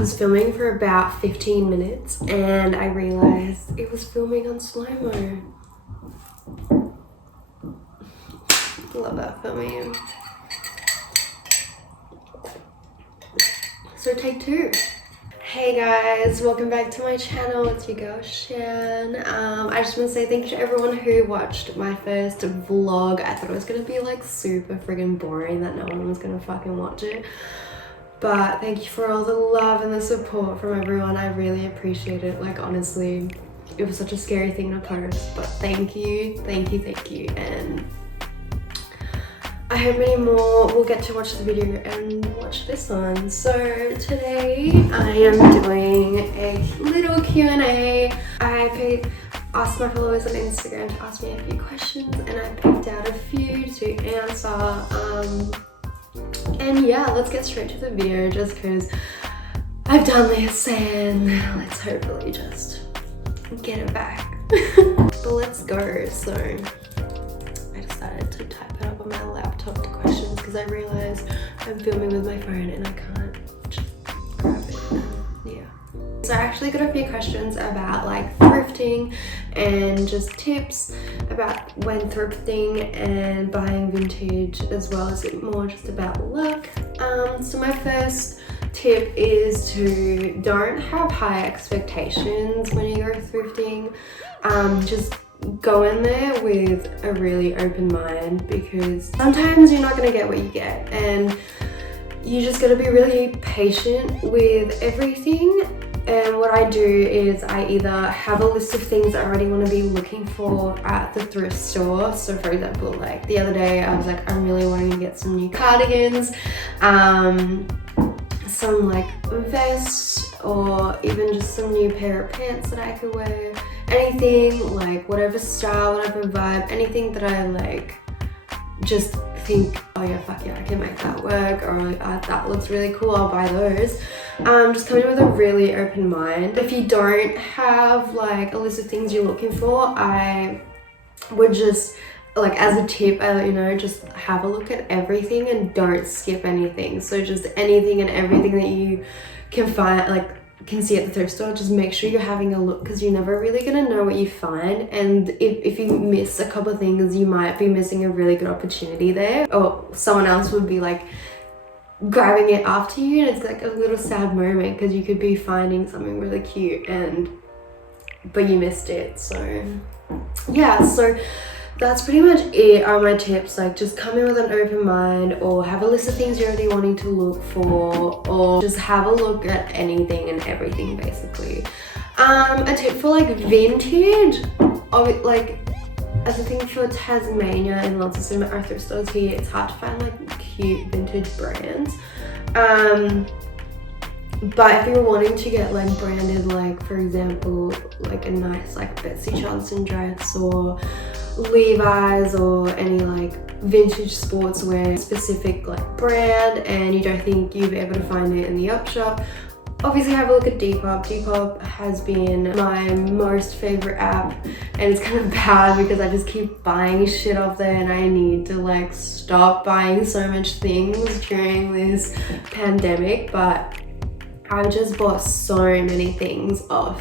was filming for about 15 minutes and I realized it was filming on slow-mo. Love that for me. So take 2. Hey guys, welcome back to my channel. It's your girl Shan. I just want to say thank you to everyone who watched my first vlog. I thought it was gonna be like super friggin' boring, that no one was gonna fucking watch it. But thank you for all the love and the support from everyone. I really appreciate it. Like honestly, it was such a scary thing to post, but thank you. And I hope many more will get to watch the video and watch this one. So today I am doing a little Q&A. I asked my followers on Instagram to ask me a few questions and I picked out a few to answer. And yeah, let's get straight to the video just because I've done this and let's hopefully just get it back. But let's go. So I decided to type it up on my laptop, the questions, because I realized I'm filming with my phone and I can't just grab it. Yeah. So I actually got a few questions about like thrifting and just tips about when thrifting and buying vintage, as well as more just about luck. So my first tip is to don't have high expectations when you go thrifting. Just go in there with a really open mind, because sometimes you're not going to get what you get and you just got to be really patient with everything. And what I do is I either have a list of things I already want to be looking for at the thrift store. So for example, like the other day I was like, I'm really wanting to get some new cardigans, some like vests, or even just some new pair of pants that I could wear. Anything, like whatever style, whatever vibe, anything that I like just think, oh yeah, fuck yeah, I can make that work, or that looks really cool, I'll buy those. Just come in with a really open mind. If you don't have like a list of things you're looking for, I would just, like as a tip, I let you know, just have a look at everything and don't skip anything. So just anything and everything that you can find, like can see at the thrift store, just make sure you're having a look, because you're never really gonna know what you find, and if you miss a couple of things, you might be missing a really good opportunity there, or someone else would be like grabbing it after you, and it's like a little sad moment because you could be finding something really cute but you missed it. So yeah, so that's pretty much it are my tips. Like just come in with an open mind, or have a list of things you're already wanting to look for, or just have a look at anything and everything basically. A tip for like vintage, like as a thing for Tasmania and lots of our thrift stores here, it's hard to find like cute vintage brands. But if you're wanting to get like branded, like for example, like a nice like Betsy Johnson dress or Levi's or any like vintage sportswear specific like brand, and you don't think you'll be able to find it in the op shop, obviously have a look at Depop. Depop has been my most favorite app, and it's kind of bad because I just keep buying shit off there and I need to like stop buying so much things during this pandemic. But I've just bought so many things off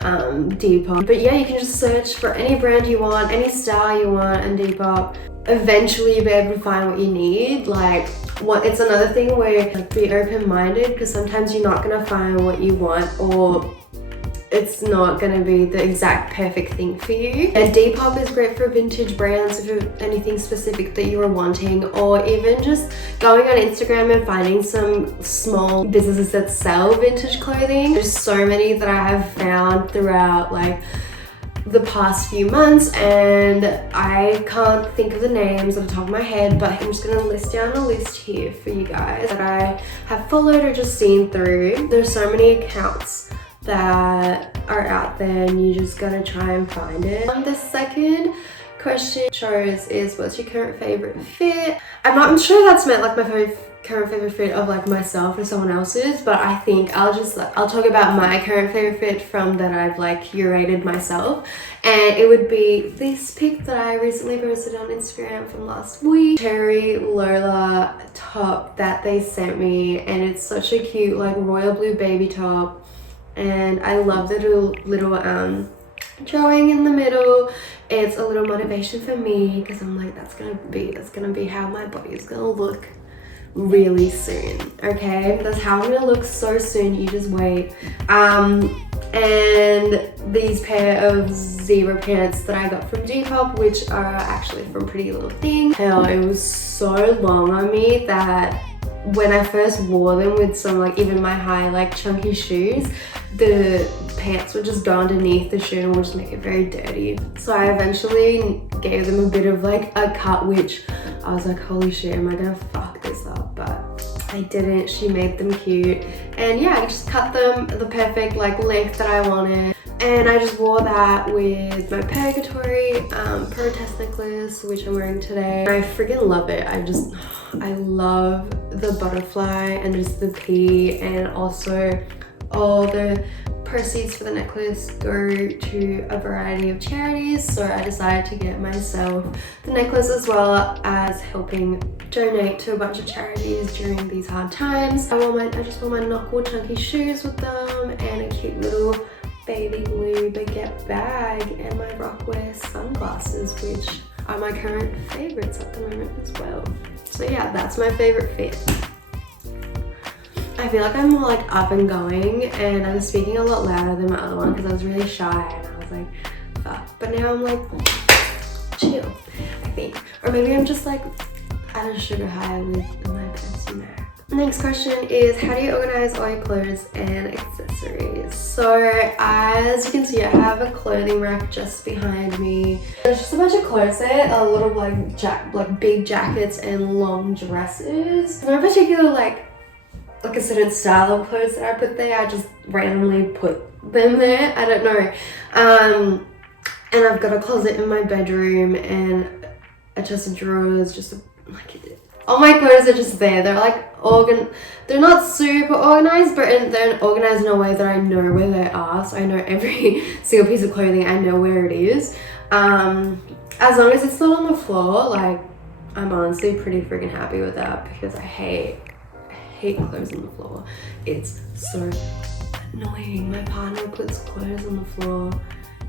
Depop. But yeah, you can just search for any brand you want, any style you want on Depop. Eventually you'll be able to find what you need. Like it's another thing where like, be open-minded, because sometimes you're not gonna find what you want, or it's not gonna be the exact perfect thing for you. And Depop is great for vintage brands, if you have anything specific that you are wanting, or even just going on Instagram and finding some small businesses that sell vintage clothing. There's so many that I have found throughout like the past few months, and I can't think of the names at the top of my head, but I'm just gonna list down a list here for you guys that I have followed or just seen through. There's so many accounts that are out there and you just gotta try and find it. The second question chose is, what's your current favorite fit? I'm sure that's meant like my current favorite fit of like myself or someone else's, but I think I'll talk about my current favorite fit from that I've like curated myself, and it would be this pic that I recently posted on Instagram from last week. Cherry Lola top top that they sent me, and it's such a cute like royal blue baby top, and I love the little drawing in the middle. It's a little motivation for me because I'm like, that's gonna be how my body is gonna look really soon. Okay, that's how I'm gonna look so soon, you just wait. And these pair of zebra pants that I got from Depop, which are actually from Pretty Little Thing. Hell, it was so long on me that when I first wore them with some like even my high like chunky shoes, the pants would just go underneath the shoe and would just make it very dirty. So I eventually gave them a bit of like a cut, which I was like, holy shit, am I gonna fuck this up? But I didn't. She made them cute, and yeah, I just cut them the perfect like length that I wanted, and I just wore that with my purgatory protest necklace, which I'm wearing today. I freaking love it. I love the butterfly and just the pea, and also all the proceeds for the necklace go to a variety of charities, so I decided to get myself the necklace as well as helping donate to a bunch of charities during these hard times. I just wore my knuckle chunky shoes with them, and a cute little baby blue baguette bag, and my Rockwear sunglasses, which are my current favorites at the moment as well. So yeah, that's my favorite fit. I feel like I'm more like up and going, and I'm speaking a lot louder than my other one because I was really shy and I was like, fuck. But now I'm like, chill, I think. Or maybe I'm just like at a sugar high with my Pepsi Max. Next question is, how do you organize all your clothes and accessories? So as you can see, I have a clothing rack just behind me. There's just a bunch of clothes there, a lot of like big jackets and long dresses. No particular like a certain style of clothes that I put there. I just randomly put them there. I don't know. And I've got a closet in my bedroom and a chest of drawers. All my clothes are just there. They're like they're not super organized, but they're organized in a way that I know where they are. So I know every single piece of clothing. I know where it is. As long as it's not on the floor, like I'm honestly pretty freaking happy with that, because I hate clothes on the floor. It's so annoying. My partner puts clothes on the floor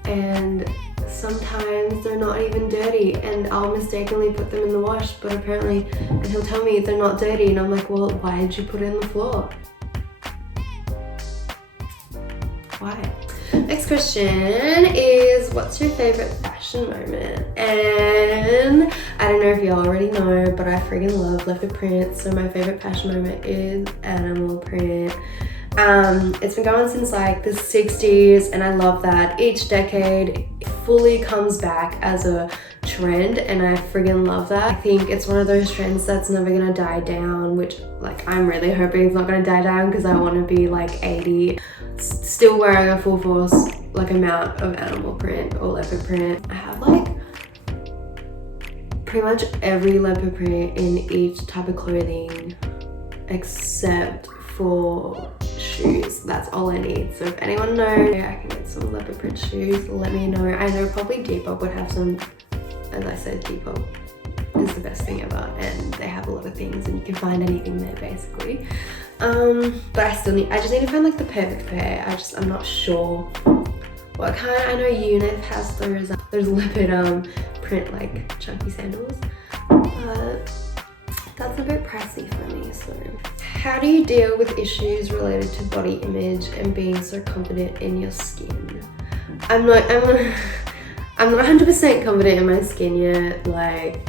and sometimes they're not even dirty, and I'll mistakenly put them in the wash, but apparently, and he'll tell me they're not dirty, and I'm like, well, why did you put it on the floor? Why? Next question is, what's your favorite fashion moment? And I don't know if y'all already know, but I freaking love leopard print. So my favorite fashion moment is animal print. It's been going since like the 60s, and I love that each decade it fully comes back as a trend, and I friggin' love that. I think it's one of those trends that's never gonna die down, which like I'm really hoping it's not gonna die down, because I want to be like 80 still wearing a full force like amount of animal print or leopard print. I have like pretty much every leopard print in each type of clothing except for shoes. That's all I need. So if anyone knows I can get some leopard print shoes, let me know. I know probably Depop would have some. As I said, Depop is the best thing ever, and they have a lot of things and you can find anything there basically. But I just need to find like the perfect pair. I'm not sure what kind. I know Unif has those leopard print like chunky sandals, but that's a bit pricey for me. So how do you deal with issues related to body image and being so confident in your skin? I'm not 100% confident in my skin yet. Like,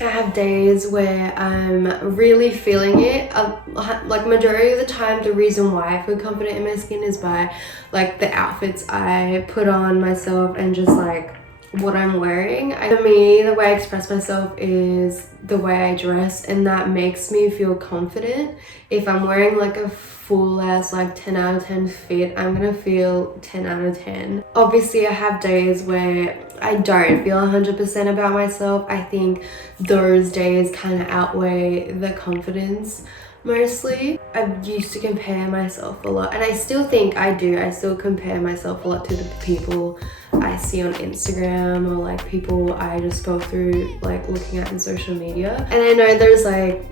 I have days where I'm really feeling it. Like majority of the time, the reason why I feel confident in my skin is by like the outfits I put on myself and just like what I'm wearing. For me, the way I express myself is the way I dress, and that makes me feel confident. If I'm wearing like a full ass like 10 out of 10 fit, I'm gonna feel 10 out of 10. Obviously I have days where I don't feel 100% about myself. I think those days kind of outweigh the confidence mostly. I used to compare myself a lot, and I still think I do. I still compare myself a lot to the people I see on Instagram, or like people I just go through like looking at in social media. And I know there's like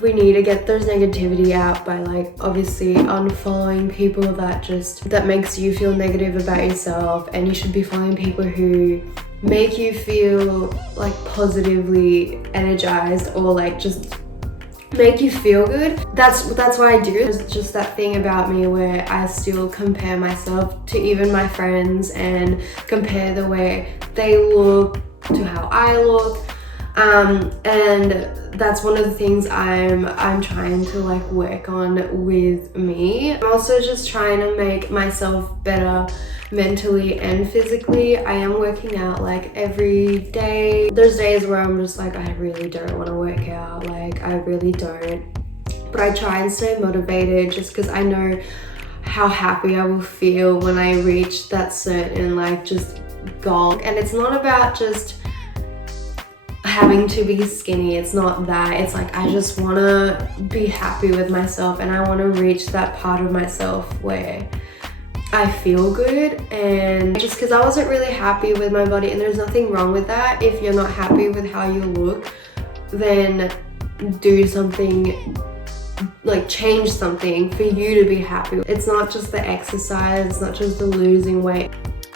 we need to get those negativity out by like obviously unfollowing people that makes you feel negative about yourself, and you should be following people who make you feel like positively energized or like just make you feel good. That's what I do. There's just that thing about me where I still compare myself to even my friends and compare the way they look to how I look, and that's one of the things I'm trying to like work on with me. I'm also just trying to make myself better mentally and physically. I am working out like every day. There's days where I'm just like, I really don't want to work out, like I really don't, but I try and stay motivated just because I know how happy I will feel when I reach that certain like just goal. And it's not about just having to be skinny, it's not that. It's like I just want to be happy with myself, and I want to reach that part of myself where I feel good. And just because I wasn't really happy with my body, and there's nothing wrong with that. If you're not happy with how you look, then do something, like change something for you to be happy. It's not just the exercise, it's not just the losing weight.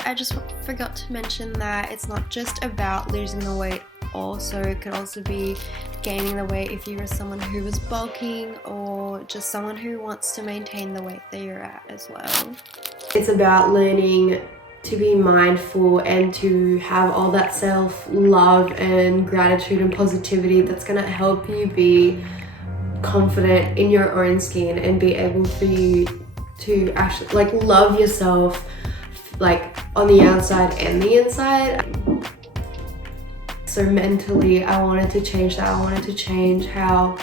I just forgot to mention that it's not just about losing the weight. Also, it could also be gaining the weight if you're someone who is bulking, or just someone who wants to maintain the weight that you're at as well. It's about learning to be mindful and to have all that self-love and gratitude and positivity that's gonna help you be confident in your own skin and be able for you to actually like love yourself like on the outside and the inside. So mentally, I wanted to change that. I wanted to change how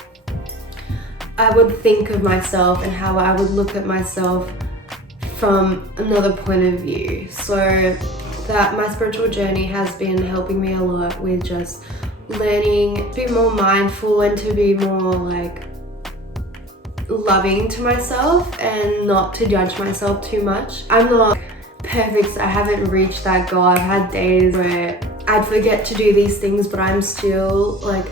I would think of myself and how I would look at myself from another point of view. So that my spiritual journey has been helping me a lot with just learning to be more mindful and to be more like loving to myself and not to judge myself too much. I'm not perfect, I haven't reached that goal. I've had days where I'd forget to do these things, but I'm still like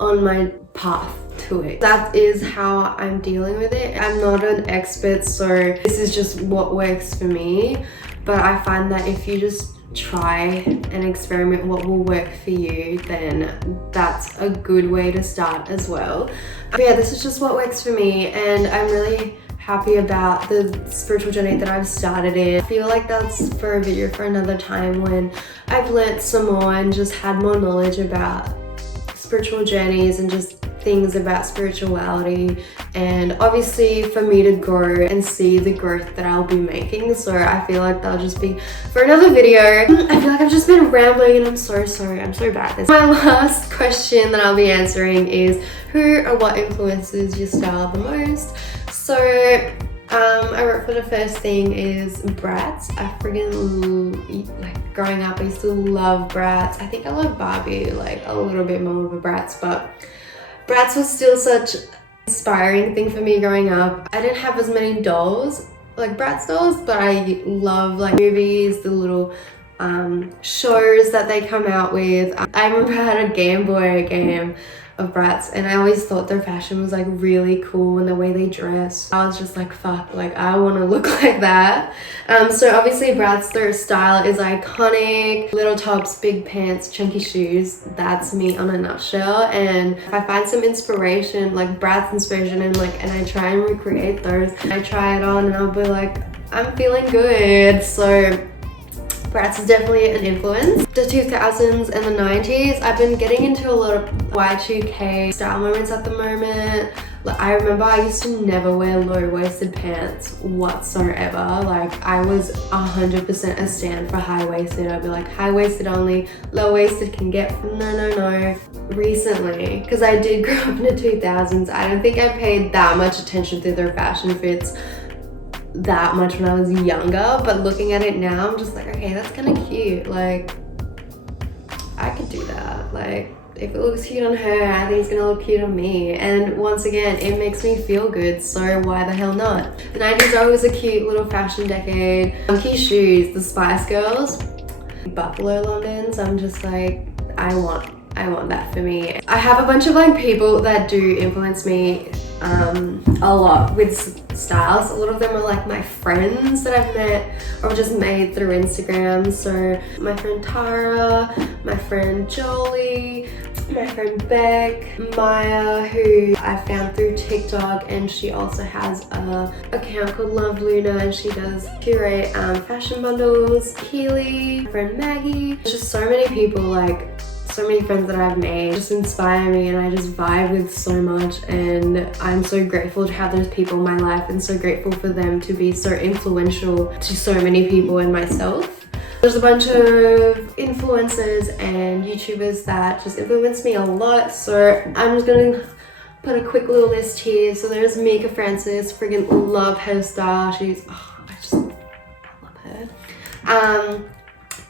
on my path to it. That is how I'm dealing with it. I'm not an expert, so this is just what works for me. But I find that if you just try and experiment what will work for you, then that's a good way to start as well. But yeah, this is just what works for me, and I'm really happy about the spiritual journey that I've started in. I feel like that's for a video for another time when I've learnt some more and just had more knowledge about spiritual journeys and just things about spirituality, and obviously for me to grow and see the growth that I'll be making. So I feel like that'll just be for another video. I feel like I've just been rambling and I'm so sorry, I'm so bad at this. My last question that I'll be answering is, who or what influences your style the most? So I wrote for the first thing is Bratz. I friggin' like growing up I used to love Bratz. I think I love Barbie like a little bit more of a Bratz, but Bratz was still such an inspiring thing for me growing up. I didn't have as many dolls, like Bratz dolls, but I love like movies, the little shows that they come out with. I remember I had a Game Boy game of Bratz, and I always thought their fashion was like really cool and the way they dress. I was just like, fuck, like I want to look like that. So obviously Bratz, their style is iconic. Little tops, big pants, chunky shoes. That's me on a nutshell. And if I find some inspiration, like Bratz inspiration, and I try and recreate those, I try it on and I'll be like, I'm feeling good. So Bratz is definitely an influence. The 2000s and the 90s, I've been getting into a lot of Y2K style moments at the moment. Like, I remember I used to never wear low-waisted pants whatsoever. Like, I was 100% a stan for high-waisted. I'd be like, high-waisted only, low-waisted can get from no. Recently, because I did grow up in the 2000s, I don't think I paid that much attention to their fashion fits that much when I was younger, but looking at it now, I'm just like, okay, that's kind of cute. Like, I could do that. Like, if it looks cute on her, I think it's gonna look cute on me. And once again, it makes me feel good, so why the hell not? The 90s are always a cute little fashion decade. Funky shoes, the Spice Girls, Buffalo Londons. I'm just like, I want I want that for me. I have a bunch of like people that do influence me a lot with styles. A lot of them are like my friends that I've met or just made through Instagram. So my friend Tara, my friend Jolie, my friend Beck, Maya, who I found through TikTok, and she also has a account called Love Luna, and she does curate fashion bundles. Keely, my friend Maggie. There's just so many people, like so many friends that I've made just inspire me, and I just vibe with so much, and I'm so grateful to have those people in my life and so grateful for them to be so influential to so many people and myself. There's a bunch of influencers and YouTubers that just influence me a lot, so I'm just gonna put a quick little list here. So there's Mika Francis, friggin' love her style. She's, I love her.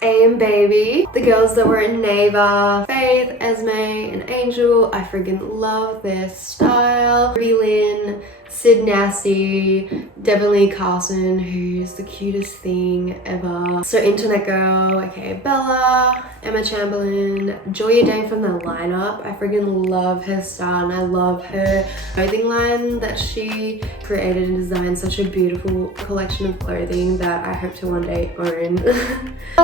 Aim Baby, the girls that were in Neva, Faith, Esme, and Angel. I friggin' love their style. Ruby Lynn, Sid Nasty, Devin Lee Carson, who's the cutest thing ever. So Internet Girl, aka Bella, Emma Chamberlain, Joya Dane from the lineup. I friggin' love her style, and I love her clothing line that she created and designed. Such a beautiful collection of clothing that I hope to one day own.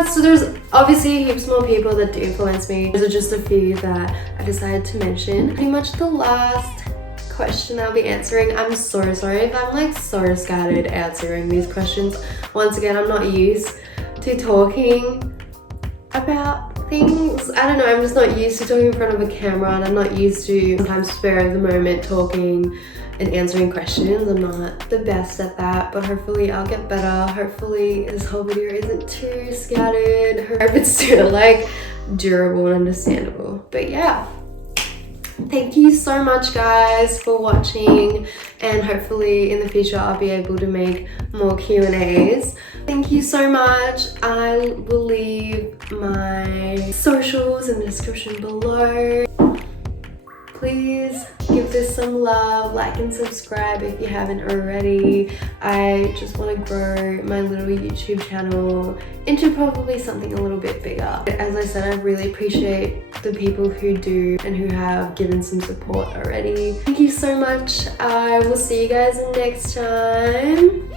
So there's obviously heaps more people that do influence me. These are just a few that I decided to mention. Pretty much the last question I'll be answering. I'm so sorry if I'm like so scattered answering these questions. Once again, I'm not used to talking about things. I don't know, I'm just not used to talking in front of a camera, and I'm not used to sometimes spur of the moment talking and answering questions. I'm not the best at that, but hopefully I'll get better. Hopefully this whole video isn't too scattered. Hope it's still like durable and understandable. But yeah, thank you so much guys for watching, and hopefully in the future I'll be able to make more Q&As. Thank you so much. I will leave my socials in the description below. Please give this some love, like and subscribe if you haven't already. I just want to grow my little YouTube channel into probably something a little bit bigger. As I said, I really appreciate the people who do and who have given some support already. Thank you so much. I will see you guys next time.